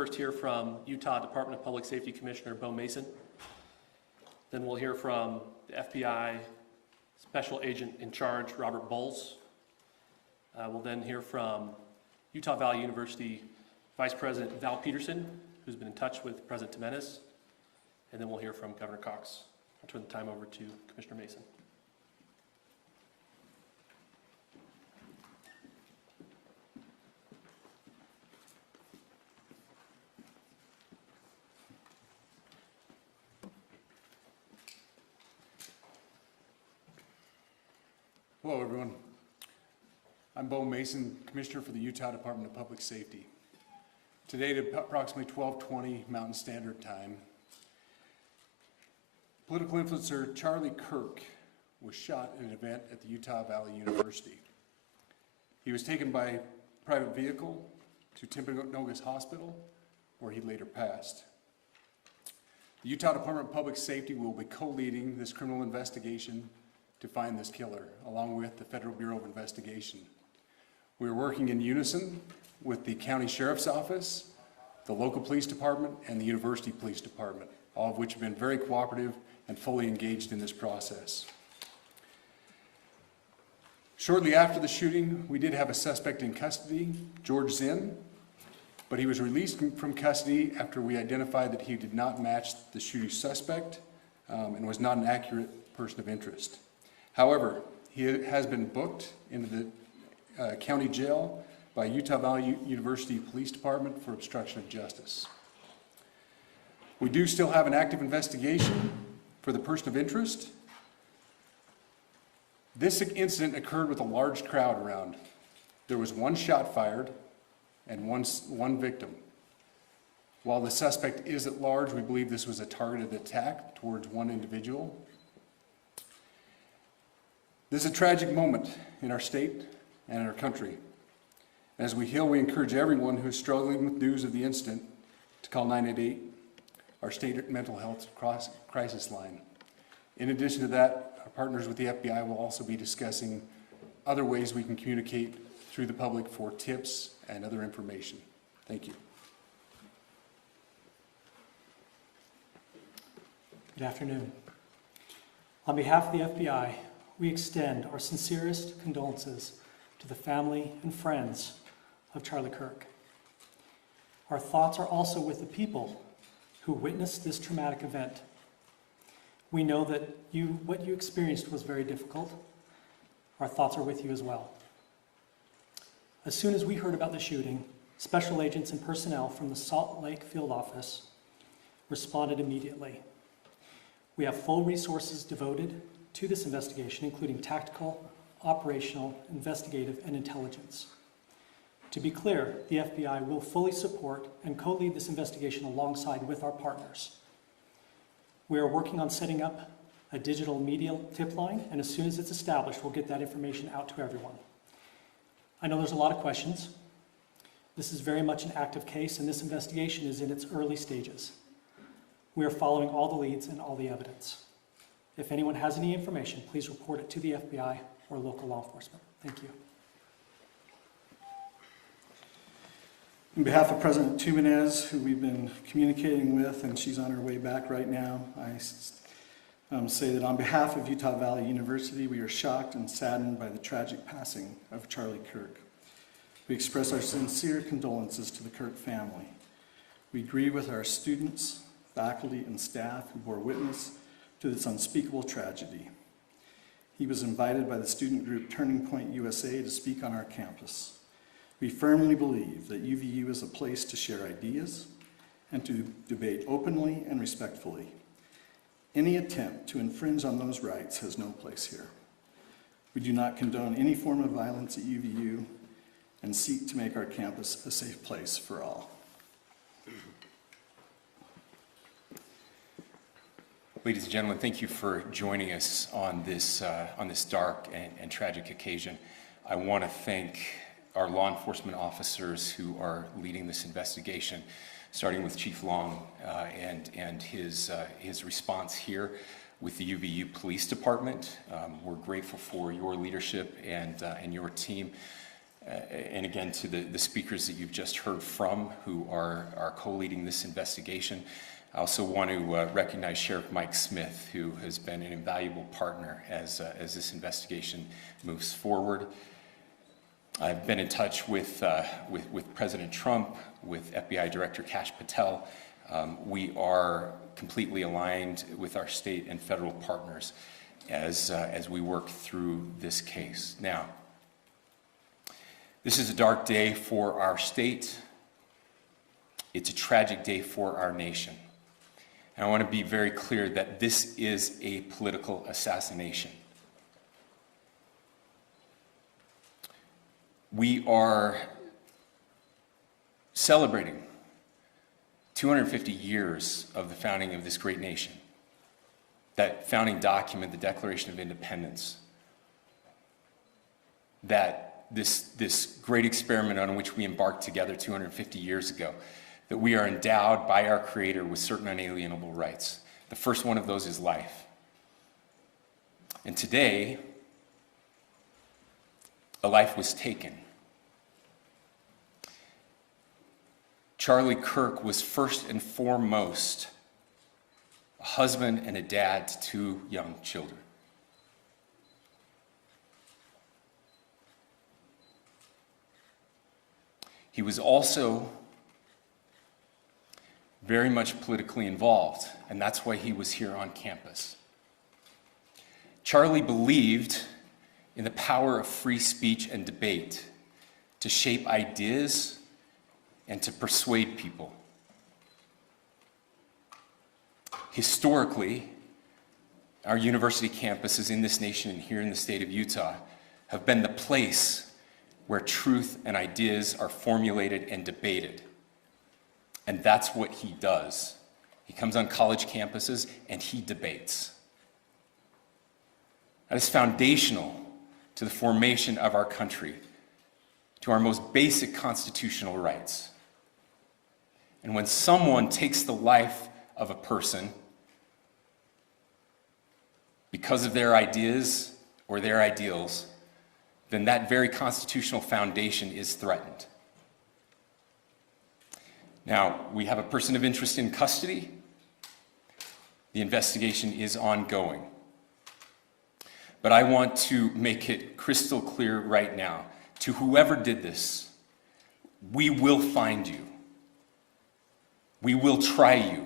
first hear from Utah Department of Public Safety Commissioner Bo Mason. Then we'll hear from the FBI Special Agent in Charge, Robert Bowles. We'll then hear from Utah Valley University Vice President Val Peterson, who's been in touch with President Jimenez. And then we'll hear from Governor Cox. I'll turn the time over to Commissioner Mason. Hello, everyone. I'm Bo Mason, Commissioner for the Utah Department of Public Safety. Today at approximately 12:20 Mountain Standard Time, political influencer Charlie Kirk was shot in an event at the Utah Valley University. He was taken by private vehicle to Timpanogos Hospital, where he later passed. The Utah Department of Public Safety will be co-leading this criminal investigation to find this killer, along with the Federal Bureau of Investigation. We're working in unison with the County Sheriff's Office, the local police department, and the University Police Department, all of which have been very cooperative and fully engaged in this process. Shortly after the shooting, we did have a suspect in custody, George Zinn, but he was released from custody after we identified that he did not match the shooting suspect and was not an accurate person of interest. However, he has been booked into the county jail by Utah Valley University Police Department for obstruction of justice. We do still have an active investigation for the person of interest. This incident occurred with a large crowd around. There was one shot fired and one victim. While the suspect is at large, we believe this was a targeted attack towards one individual. This is a tragic moment in our state and in our country. As we heal, we encourage everyone who is struggling with news of the incident to call 988, our state mental health crisis line. In addition to that, our partners with the FBI will also be discussing other ways we can communicate through the public for tips and other information. Thank you. Good afternoon. On behalf of the FBI, we extend our sincerest condolences to the family and friends of Charlie Kirk. Our thoughts are also with the people who witnessed this traumatic event. We know that what you experienced was very difficult. Our thoughts are with you as well. As soon as we heard about the shooting, special agents and personnel from the Salt Lake Field Office responded immediately. We have full resources devoted to this investigation, including tactical, operational, investigative, and intelligence. To be clear, the FBI will fully support and co-lead this investigation alongside with our partners. We are working on setting up a digital media tip line, and as soon as it's established, we'll get that information out to everyone. I know there's a lot of questions. This is very much an active case, and this investigation is in its early stages. We are following all the leads and all the evidence. If anyone has any information, please report it to the FBI or local law enforcement. Thank you. On behalf of President Jimenez, who we've been communicating with, and she's on her way back right now, I say that on behalf of Utah Valley University, we are shocked and saddened by the tragic passing of Charlie Kirk. We express our sincere condolences to the Kirk family. We grieve with our students, faculty, and staff who bore witness to this unspeakable tragedy. He was invited by the student group Turning Point USA to speak on our campus. We firmly believe that UVU is a place to share ideas and to debate openly and respectfully. Any attempt to infringe on those rights has no place here. We do not condone any form of violence at UVU and seek to make our campus a safe place for all. Ladies and gentlemen, thank you for joining us on this dark and tragic occasion. I want to thank our law enforcement officers who are leading this investigation, starting with Chief Long and his response here with the UVU Police Department. We're grateful for your leadership and your team. And again, to the speakers that you've just heard from who are co-leading this investigation. I also want to recognize Sheriff Mike Smith, who has been an invaluable partner as this investigation moves forward. I've been in touch with President Trump, with FBI Director Kash Patel. We are completely aligned with our state and federal partners as we work through this case. Now, this is a dark day for our state. It's a tragic day for our nation. And I want to be very clear that this is a political assassination. We are celebrating 250 years of the founding of this great nation. That founding document, the Declaration of Independence, that this great experiment on which we embarked together 250 years ago, that we are endowed by our Creator with certain unalienable rights. The first one of those is life. And today, a life was taken. Charlie Kirk was first and foremost a husband and a dad to two young children. He was also very much politically involved, and that's why he was here on campus. Charlie believed in the power of free speech and debate to shape ideas and to persuade people. Historically, our university campuses in this nation and here in the state of Utah have been the place where truth and ideas are formulated and debated. And that's what he does. He comes on college campuses and he debates. That is foundational to the formation of our country, to our most basic constitutional rights. And when someone takes the life of a person because of their ideas or their ideals, then that very constitutional foundation is threatened. Now, we have a person of interest in custody. The investigation is ongoing. But I want to make it crystal clear right now, to whoever did this, we will find you. We will try you.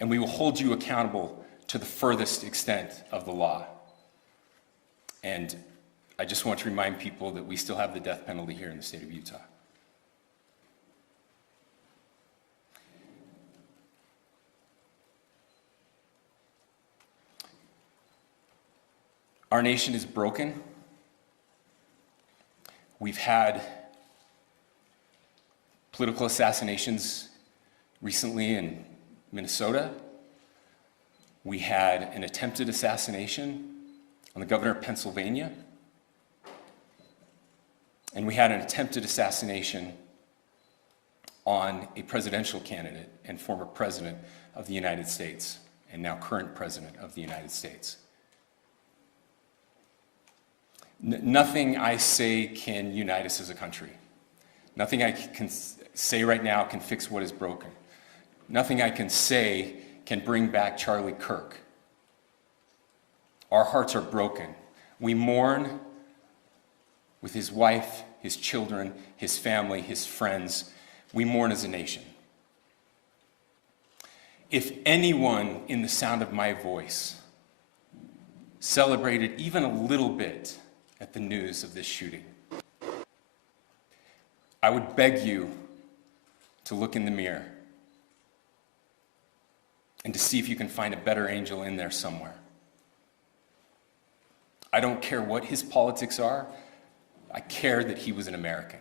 And we will hold you accountable to the furthest extent of the law. And I just want to remind people that we still have the death penalty here in the state of Utah. Our nation is broken. We've had political assassinations recently in Minnesota. We had an attempted assassination on the governor of Pennsylvania. And we had an attempted assassination on a presidential candidate and former president of the United States, and now current president of the United States. Nothing I say can unite us as a country. Nothing I can say right now can fix what is broken. Nothing I can say can bring back Charlie Kirk. Our hearts are broken. We mourn with his wife, his children, his family, his friends. We mourn as a nation. If anyone in the sound of my voice celebrated even a little bit at the news of this shooting, I would beg you to look in the mirror and to see if you can find a better angel in there somewhere. I don't care what his politics are. I care that he was an American.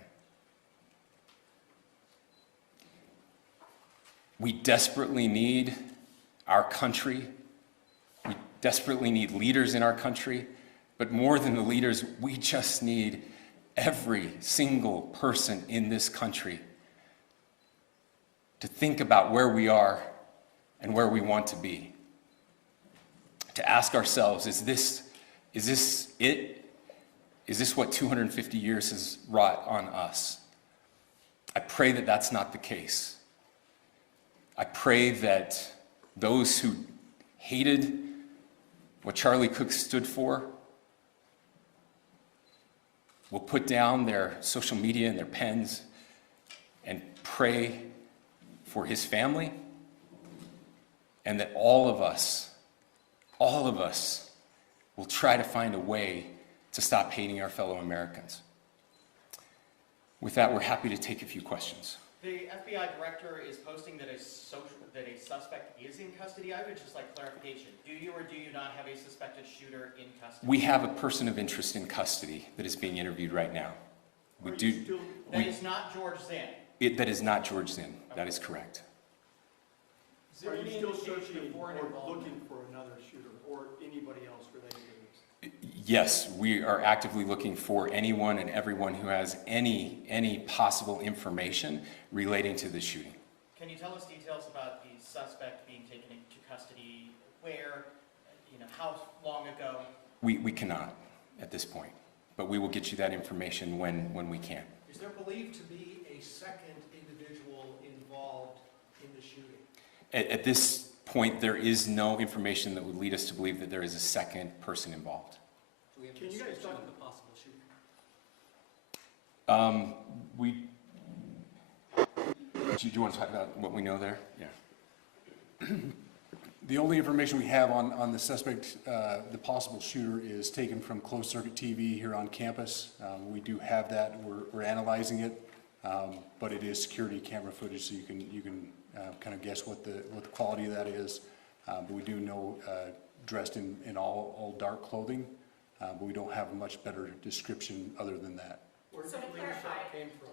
We desperately need our country. We desperately need leaders in our country. But more than the leaders, we just need every single person in this country to think about where we are and where we want to be. To ask ourselves, is this it? Is this what 250 years has wrought on us? I pray that that's not the case. I pray that those who hated what Charlie Kirk stood for will put down their social media and their pens and pray for his family, and that all of us will try to find a way to stop hating our fellow Americans. With that, we're happy to take a few questions. The FBI director is posting that a suspect is in custody. I would just like clarification. Do you or do you not have a suspected shooter in custody? We have a person of interest in custody that is being interviewed right now. We do. That is not George Zinn. That is not George Zinn. That is correct. Are you still searching or looking for another shooter or anybody else related to this? Yes, we are actively looking for anyone and everyone who has any possible information relating to the shooting. Can you tell us details about the suspect being taken into custody? Where? How long ago? We cannot at this point, but we will get you that information when we can. Is there believed to be a second individual involved in the shooting? At this point, there is no information that would lead us to believe that there is a second person involved. Can you guys talk about the possible shooter? Do you want to talk about what we know there? Yeah. The only information we have on the suspect, the possible shooter, is taken from closed circuit TV here on campus. We do have that. We're analyzing it, but it is security camera footage, so you can kind of guess what the quality of that is. But we do know dressed in all dark clothing, but we don't have a much better description other than that. Where do you believe the shot came from?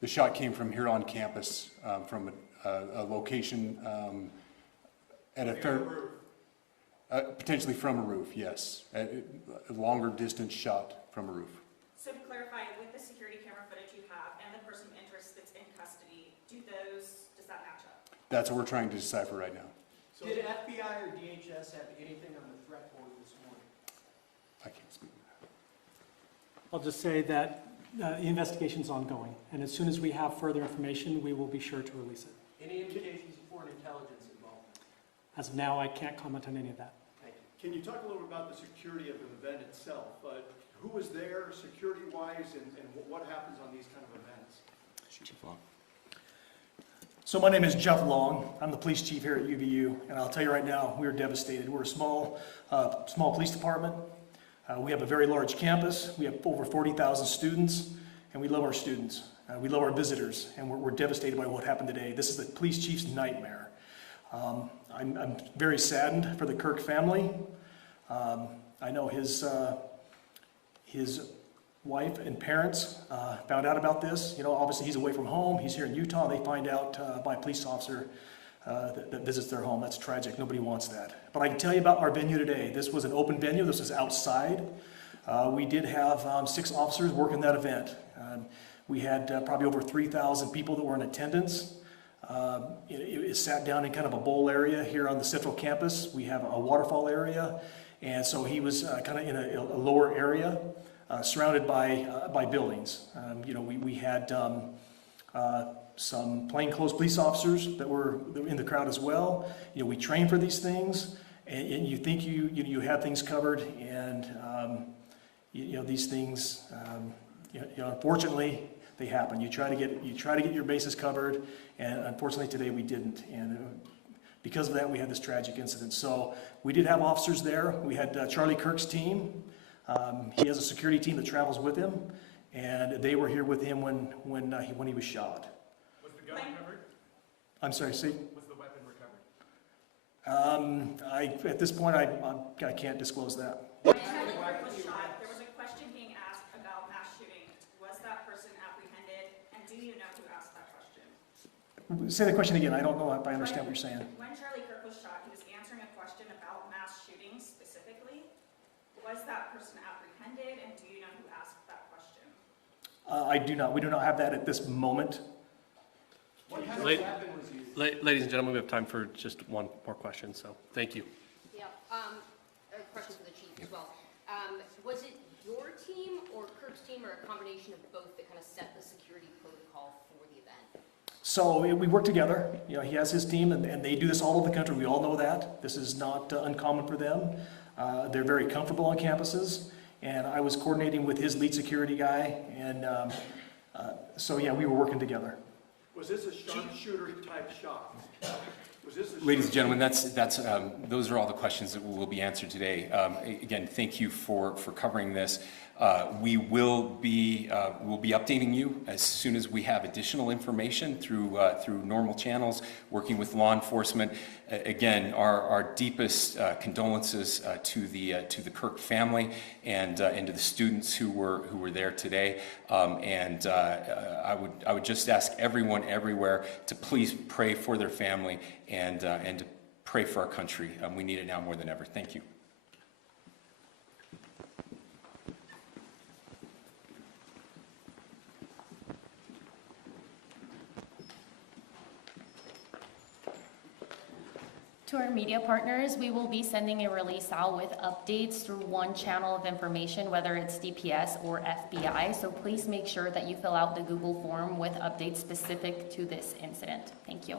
The shot came from here on campus, from a location at a fair, potentially from a roof, yes. A longer distance shot from a roof. So to clarify, with the security camera footage you have and the person of interest that's in custody, does that match up? That's what we're trying to decipher right now. Did FBI or DHS have anything on the threat board this morning? I can't speak. I'll just say that the investigation's ongoing, and as soon as we have further information, we will be sure to release it. Any indications of foreign intelligence involved? As of now, I can't comment on any of that. Can you talk a little bit about the security of the event itself? Who was there security-wise and what happens on these kind of events? Chief Long. So my name is Jeff Long. I'm the police chief here at UVU, and I'll tell you right now, we are devastated. We're a small police department. We have a very large campus. We have over 40,000 students, and we love our students. We love our visitors, and we're devastated by what happened today. This is the police chief's nightmare. I'm very saddened for the Kirk family. I know his wife and parents found out about this. Obviously he's away from home. He's here in Utah. They find out by a police officer that visits their home. That's tragic. Nobody wants that. But I can tell you about our venue today. This was an open venue. This was outside. We did have 6 officers working that event. We had probably over 3,000 people that were in attendance. It sat down in kind of a bowl area here on the central campus. We have a waterfall area. And so he was kind of in a lower area. Surrounded by buildings. We had some plainclothes police officers that were in the crowd as well. We train for these things, and you think you have things covered, and these things, unfortunately, they happen. You try to get your bases covered, and unfortunately today we didn't. And because of that, we had this tragic incident. So we did have officers there. We had Charlie Kirk's team. He has a security team that travels with him, and they were here with him when he was shot. Was the gun recovered? I'm sorry, see? Was the weapon recovered? At this point, I can't disclose that. When Charlie Kirk was shot, there was a question being asked about mass shooting. Was that person apprehended, and do you know who asked that question? Say the question again. I don't know if I understand what you're saying. When Charlie Kirk was shot, he was answering a question about mass shootings specifically. Was that person apprehended, and do you know who asked that question? I do not. We do not have that at this moment. What kind of Late- weapon was used? Ladies and gentlemen, we have time for just one more question, so thank you. Yeah, a question for the chief as well. Was it your or a combination of both that kind of set the security protocol for the event? So we work together. You know, he has his team, and they do this all over the country. We all know that. This is not uncommon for them. They're very comfortable on campuses, and I was coordinating with his lead security guy, and so yeah, we were working together. Was this a sharpshooter type shot? Was this a Ladies and gentlemen, those are all the questions that will be answered today. Again, thank you for covering this. We will be updating you as soon as we have additional information through normal channels, working with law enforcement. Again, our deepest condolences to the Kirk family and to the students who were there today. I would just ask everyone everywhere to please pray for their family and to pray for our country. We need it now more than ever. Thank you. To our media partners, we will be sending a release out with updates through one channel of information, whether it's DPS or FBI. So please make sure that you fill out the Google form with updates specific to this incident. Thank you.